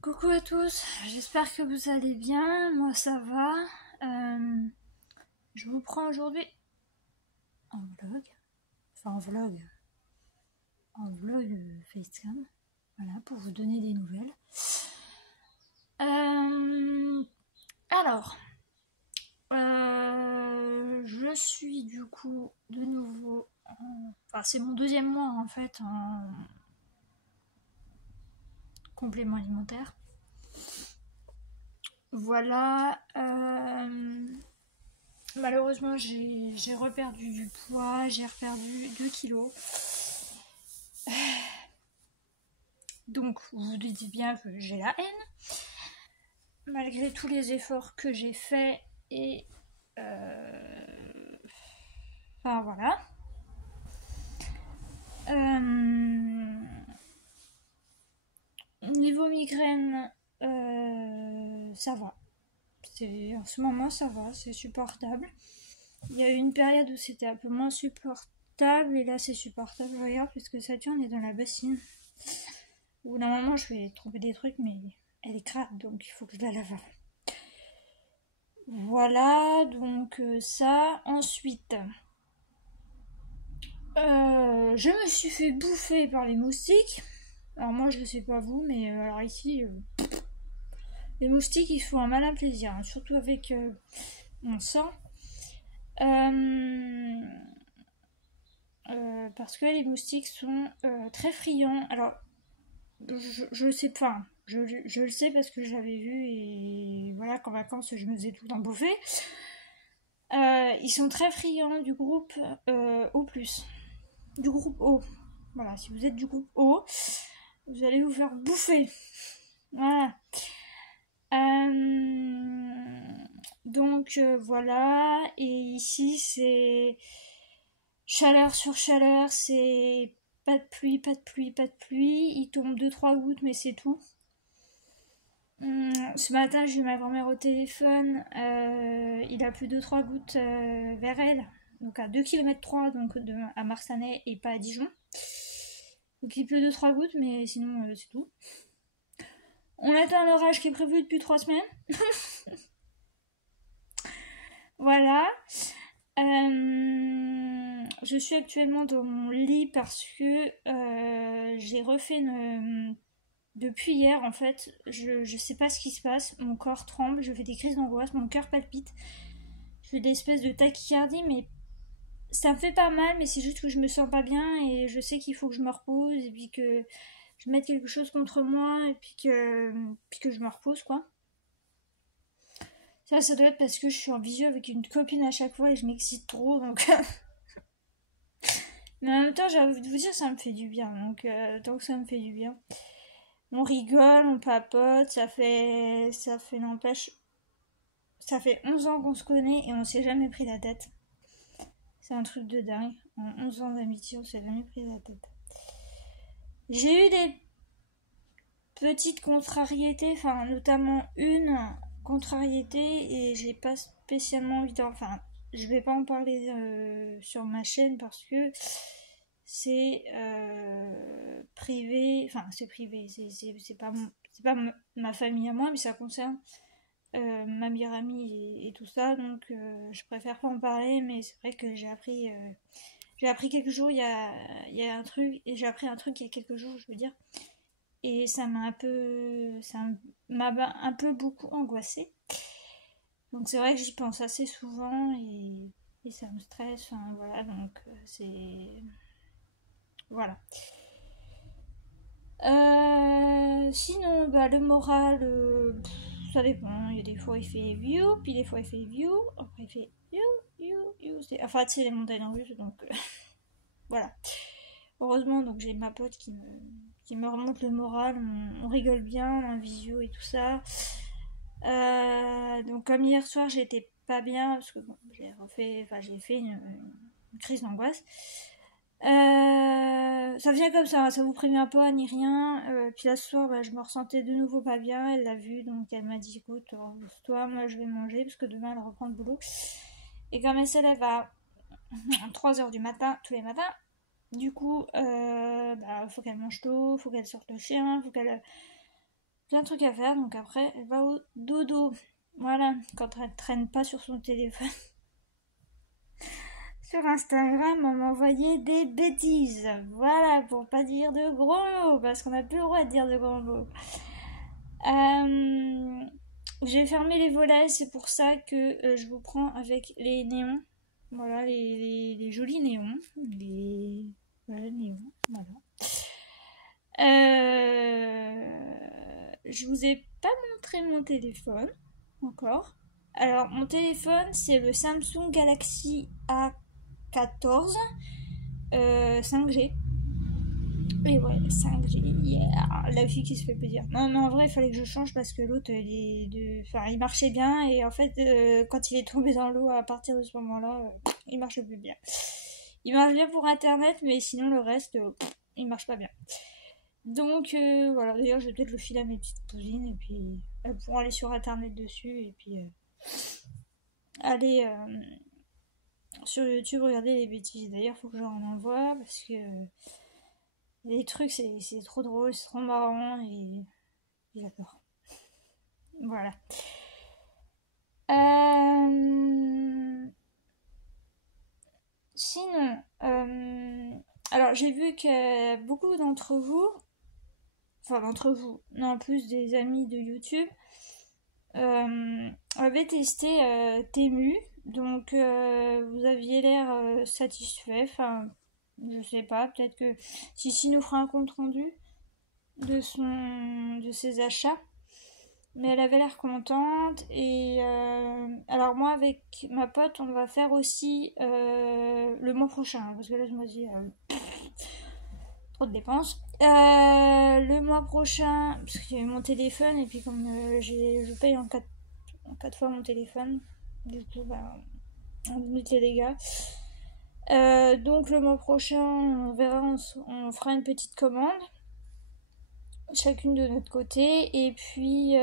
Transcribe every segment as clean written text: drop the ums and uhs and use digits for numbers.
Coucou à tous, j'espère que vous allez bien, moi ça va. Je vous prends aujourd'hui en vlog, enfin en vlog Facecam, voilà, pour vous donner des nouvelles. Alors, je suis du coup de nouveau, enfin c'est mon deuxième mois en fait en complément alimentaire. Voilà. Malheureusement, j'ai reperdu du poids, j'ai reperdu 2 kilos. Donc, vous vous dites bien que j'ai la haine. Malgré tous les efforts que j'ai faits et... Enfin, voilà. Niveau migraine, ça va. En ce moment, ça va, c'est supportable. Il y a eu une période où c'était un peu moins supportable et là, c'est supportable. Regarde, puisque Saturne est dans la bassine. Au bout d'un moment, je vais trouver des trucs, mais elle est crade, donc il faut que je la lave. Voilà, donc ça. Ensuite, je me suis fait bouffer par les moustiques. Alors moi, je ne sais pas vous, mais alors ici, les moustiques, ils font un malin plaisir, hein, surtout avec mon sang. Parce que les moustiques sont très friands. Alors, je sais pas. Je le sais parce que je l'avais vu et voilà qu'en vacances je me faisais tout le temps bouffer. Ils sont très friands du groupe O+. Du groupe O. Voilà, si vous êtes du groupe O, vous allez vous faire bouffer. Voilà. Donc voilà. Et ici c'est chaleur sur chaleur, c'est pas de pluie, pas de pluie, pas de pluie. Il tombe 2-3 gouttes, mais c'est tout. Ce matin, j'ai eu ma grand-mère au téléphone. Il a plu 2-3 gouttes vers elle, donc à 2 km 3, donc à Marsanais et pas à Dijon. Donc il pleut 2-3 gouttes, mais sinon c'est tout. On attend un orage qui est prévu depuis 3 semaines. Voilà. Je suis actuellement dans mon lit parce que j'ai refait depuis hier en fait. Je sais pas ce qui se passe. Mon corps tremble, je fais des crises d'angoisse, mon cœur palpite. Je fais des espèces de tachycardie, mais ça me fait pas mal, mais c'est juste que je me sens pas bien et je sais qu'il faut que je me repose et puis que je mette quelque chose contre moi et puis que je me repose quoi. Ça doit être parce que je suis en visio avec une copine à chaque fois et je m'excite trop donc. Mais en même temps, j'ai envie de vous dire, ça me fait du bien. Donc ça me fait du bien. On rigole, on papote, n'empêche, ça fait 11 ans qu'on se connaît et on s'est jamais pris la tête. C'est un truc de dingue. En 11 ans d'amitié, on s'est jamais pris la tête. J'ai eu des petites contrariétés, enfin notamment une contrariété et j'ai pas spécialement envie enfin je vais pas en parler sur ma chaîne parce que c'est privé, enfin c'est privé, c'est pas ma famille à moi, mais ça concerne ma meilleure amie et tout ça, donc je préfère pas en parler, mais c'est vrai que j'ai appris quelques jours, il y a un truc, et j'ai appris un truc il y a quelques jours, je veux dire, et ça m'a un peu beaucoup angoissée. Donc c'est vrai que j'y pense assez souvent et ça me stresse, enfin voilà, donc c'est... Voilà. Sinon, bah, le moral, ça dépend. Il y a des fois il fait view, puis des fois il fait view, après il fait you. Enfin, c'est les montagnes russes, donc voilà. Heureusement, donc j'ai ma pote qui me remonte le moral, on rigole bien en visio et tout ça. Donc comme hier soir j'étais pas bien parce que bon, j'ai fait une crise d'angoisse. Ça vient comme ça vous prévient pas ni rien. Puis là ce soir, bah, je me ressentais de nouveau pas bien. Elle l'a vu, donc elle m'a dit écoute, repose-toi, moi je vais manger parce que demain elle reprend le boulot. Et comme elle se lève à 3h du matin, tous les matins, du coup, bah, faut qu'elle mange tôt, faut qu'elle sorte le chien, faut qu'elle plein de trucs à faire, donc après elle va au dodo. Voilà, quand elle traîne pas sur son téléphone. Sur Instagram, on m'envoyait des bêtises. Voilà, pour pas dire de gros mots, parce qu'on n'a plus le droit de dire de gros mots. J'ai fermé les volets, c'est pour ça que je vous prends avec les néons. Voilà, les jolis néons. Voilà, néons, voilà. Je vous ai pas montré mon téléphone, encore. Alors, mon téléphone, c'est le Samsung Galaxy A14 5G. Et ouais, 5G, yeah, la fille qui se fait plaisir. Non, mais en vrai, il fallait que je change parce que l'autre, il marchait bien. Et en fait, quand il est tombé dans l'eau, à partir de ce moment-là, il marche plus bien. Il marche bien pour Internet, mais sinon, le reste, il marche pas bien. Donc, voilà. D'ailleurs, je vais peut-être le filer à mes petites cousines. Et puis, elles pourront aller sur Internet dessus. Et puis, aller sur YouTube, regarder les bêtises. D'ailleurs, faut que j'en envoie parce que... les trucs, c'est trop drôle, c'est trop marrant et j'adore. Voilà. Sinon, alors j'ai vu que beaucoup d'entre vous, non, plus des amis de YouTube, avaient testé Temu. Donc vous aviez l'air satisfait. Enfin, je sais pas, peut-être que Sissi nous fera un compte rendu de ses achats. Mais elle avait l'air contente. Et alors moi avec ma pote, on va faire aussi le mois prochain, parce que là je me dis trop de dépenses. Le mois prochain, parce qu'il y a eu mon téléphone, et puis comme je paye en 4 fois mon téléphone, du coup bah, on limite les dégâts. Donc le mois prochain, on verra, on fera une petite commande, chacune de notre côté, et puis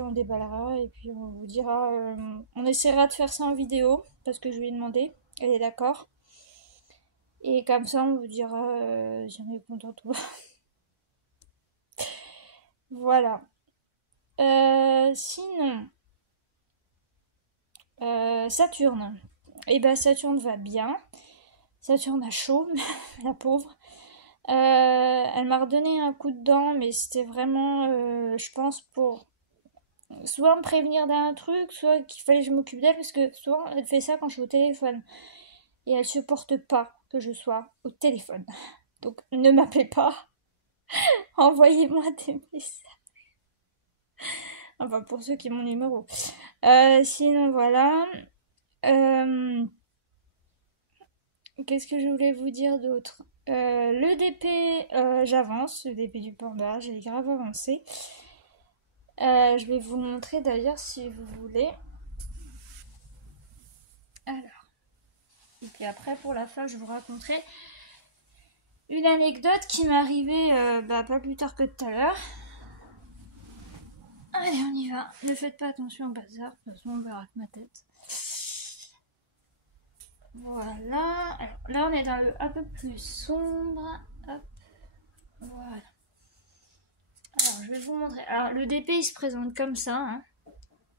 on déballera, et puis on vous dira, on essaiera de faire ça en vidéo, parce que je lui ai demandé, elle est d'accord. Et comme ça, on vous dira si on est contente ou pas. Voilà. Sinon, Saturne. Et ben Saturne va bien. Saturne a chaud, la pauvre. Elle m'a redonné un coup de dent, mais c'était vraiment, je pense, pour soit me prévenir d'un truc, soit qu'il fallait que je m'occupe d'elle, parce que souvent elle fait ça quand je suis au téléphone. Et elle supporte pas que je sois au téléphone. Donc ne m'appelez pas, envoyez-moi des messages. Enfin, pour ceux qui ont mon numéro. Sinon, voilà. Qu'est-ce que je voulais vous dire d'autre? Le DP, j'avance. Le DP du panda, j'ai grave avancé. Je vais vous le montrer d'ailleurs si vous voulez. Alors. Et puis après, pour la fin, je vous raconterai une anecdote qui m'est arrivée pas plus tard que tout à l'heure. Allez, on y va. Ne faites pas attention au bazar, de toute façon, on verra que ma tête. Voilà. Alors là, on est dans le un peu plus sombre. Hop. Voilà. Alors, je vais vous montrer. Alors, le DP, il se présente comme ça. Hein.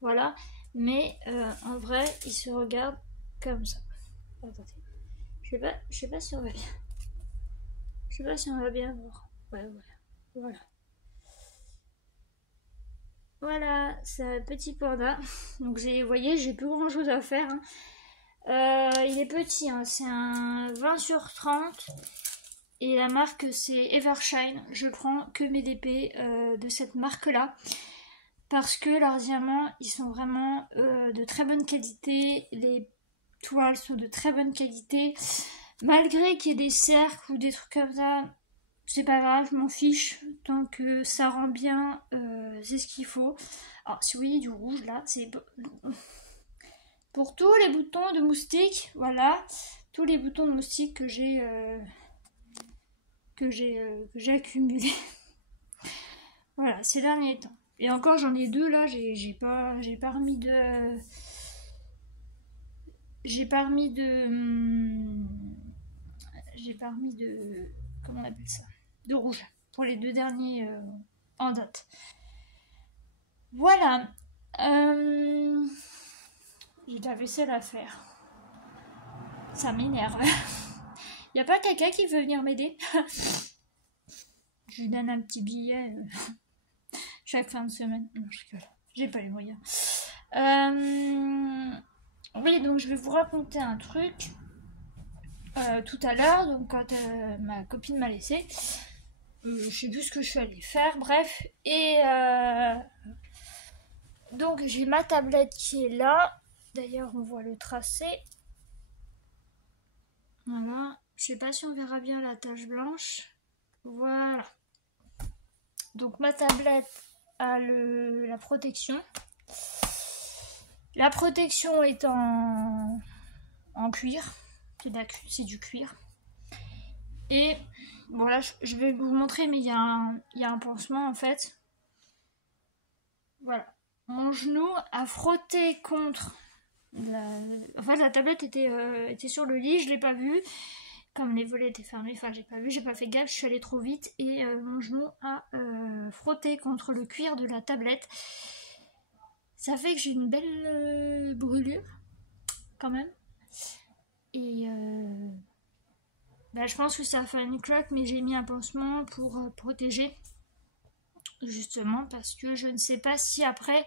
Voilà. Mais en vrai, il se regarde comme ça. Attendez. Je sais pas si on va bien. Je sais pas si on va bien voir. Ouais, voilà. Voilà. Voilà, c'est un petit panda. Donc, vous voyez, j'ai plus grand chose à faire. Hein. Il est petit, hein. C'est un 20/30. Et la marque, c'est Evershine. Je prends que mes DP de cette marque-là. Parce que leurs diamants, ils sont vraiment de très bonne qualité. Les toiles sont de très bonne qualité. Malgré qu'il y ait des cercles ou des trucs comme ça, c'est pas grave, je m'en fiche. Tant que ça rend bien, c'est ce qu'il faut. Alors, si vous voyez du rouge là, c'est pour tous les boutons de moustique. Voilà, tous les boutons de moustique que j'ai accumulés. Voilà, ces derniers temps. Et encore, j'en ai deux là, j'ai pas remis de. j'ai pas remis de... comment on appelle ça? De rouge. Pour les 2 derniers en date. Voilà. J'ai de la vaisselle à faire. Ça m'énerve. Y a pas quelqu'un qui veut venir m'aider? Je lui donne un petit billet chaque fin de semaine. Non, je rigole. J'ai pas les moyens. Oui, donc je vais vous raconter un truc. Tout à l'heure, donc quand ma copine m'a laissé, je sais plus ce que je suis allée faire, bref. Et donc j'ai ma tablette qui est là. D'ailleurs, on voit le tracé. Voilà. Je sais pas si on verra bien la tache blanche. Voilà. Donc ma tablette a la protection. La protection est en cuir. C'est du cuir. Et bon là je vais vous montrer, mais il y a un pansement en fait. Voilà. Mon genou a frotté contre la tablette était sur le lit, je l'ai pas vue. Comme les volets étaient fermés, enfin j'ai pas fait gaffe, je suis allée trop vite et mon genou a frotté contre le cuir de la tablette. Ça fait que j'ai une belle brûlure quand même. Et je pense que ça fait une cloque, mais j'ai mis un pansement pour protéger. Justement, parce que je ne sais pas si après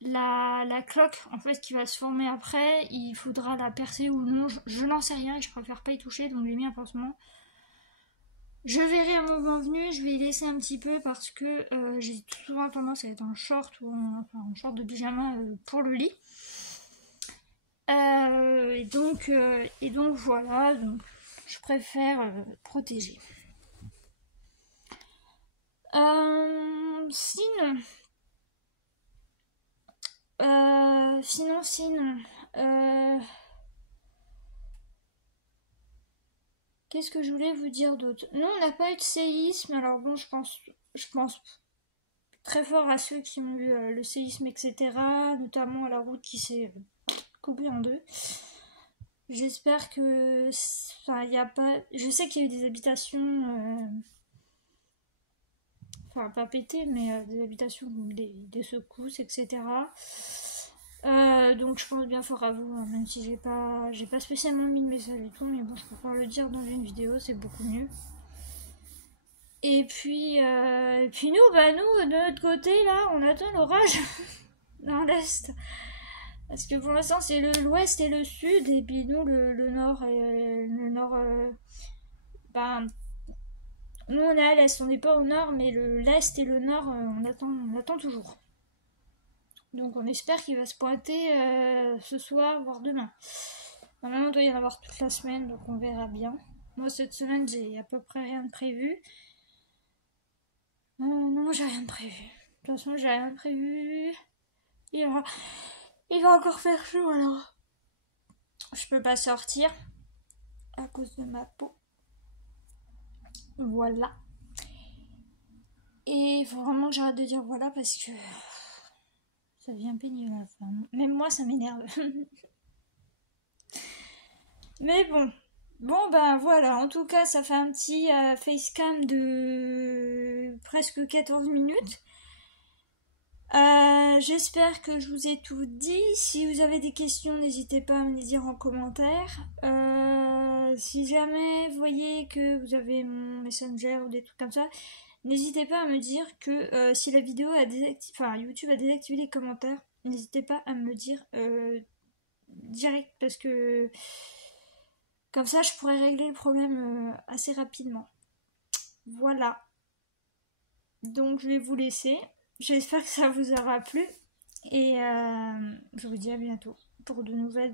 la cloque en fait qui va se former après, il faudra la percer ou non. Je n'en sais rien et je préfère pas y toucher, donc j'ai mis un pansement. Je verrai à un moment venu, je vais y laisser un petit peu parce que j'ai souvent tendance à être en short ou en short de pyjama pour le lit. Et donc voilà, donc je préfère protéger. Sinon, qu'est-ce que je voulais vous dire d'autre? Non, on n'a pas eu de séisme, alors bon, je pense très fort à ceux qui ont eu le séisme, etc., notamment à la route qui s'est coupée en deux. J'espère que... Enfin, il n'y a pas... Je sais qu'il y a eu des habitations... Enfin, pas pétées, mais des habitations, des secousses, etc. Donc je pense bien fort à vous, hein, même si j'ai pas spécialement mis de message et tout, mais bon, je préfère le dire dans une vidéo, c'est beaucoup mieux. Et puis nous, de notre côté, là, on attend l'orage dans l'est. Parce que pour l'instant, c'est l'ouest et le sud, et puis nous, le nord, nous on est à l'est, on n'est pas au nord, mais l'est et le nord, on attend toujours. Donc on espère qu'il va se pointer ce soir, voire demain. Normalement, il doit y en avoir toute la semaine, donc on verra bien. Moi, cette semaine, j'ai à peu près rien de prévu. Non, j'ai rien de prévu. De toute façon, j'ai rien de prévu. Il va encore faire chaud, alors je peux pas sortir à cause de ma peau. Voilà. Et il faut vraiment que j'arrête de dire voilà parce que ça devient pénible à la fin. Même moi, ça m'énerve. Mais bon. Bon, voilà. En tout cas, ça fait un petit facecam de presque 14 minutes. J'espère que je vous ai tout dit. Si vous avez des questions, n'hésitez pas à me les dire en commentaire. Si jamais vous voyez que vous avez mon Messenger ou des trucs comme ça, n'hésitez pas à me dire que si la vidéo a YouTube a désactivé les commentaires, n'hésitez pas à me le dire direct parce que comme ça je pourrais régler le problème assez rapidement. Voilà. Donc je vais vous laisser. J'espère que ça vous aura plu et je vous dis à bientôt pour de nouvelles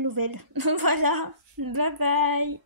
nouvelles. Voilà. Bye bye.